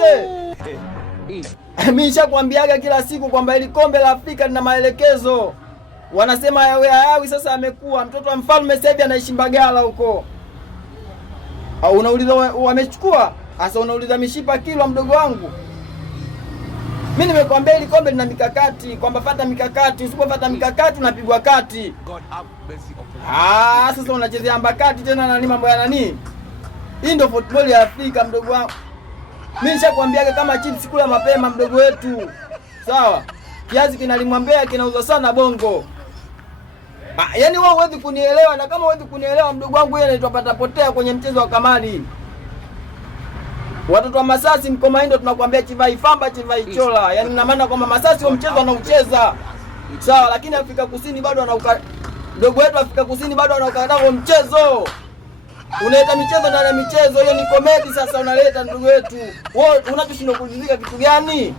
Mzee. Mimi nishakwambiaga kila siku kwamba ili kombe la Afrika lina maelekezo. Wanasema yawi sasa amekuwa mtoto wa mfalme sasa hivi anaishi Mbagala huko. Au unauliza wamechukua? Sasa unauliza mishipa kilo mdogo wangu. Mimi nimekwambia ili kombe lina mikakati, kwamba fuata mikakati, usipofuata mikakati unapigwa kati. Sasa unachezea mbakati tena nani mambo ya nani? Hii ndio football ya Afrika mdogo wangu. Mimi nishakwambiaga kama chips kula mapema mdogo wetu. Sawa? Kiazi kinalimwambea kinauza sana Bongo. Yaani wewe huwezi kunielewa, na kama huwezi kunielewa mdogo wangu, yeye anaitwa patapotea kwenye mchezo wa kamari. Watoto wa Masasi mko Maindo tunakwambia chivai famba chivai chola. Yaani ina maana kwamba Masasi wa mchezo anaucheza. Sawa, lakini Afrika Kusini bado anauka. Mdogo wetu Afrika Kusini bado anaukataa mchezo. Unaleta michezo ndani ya michezo, hiyo ni komedi sasa unaleta ndugu wetu. Wewe unachoshinda kujizika kitu gani?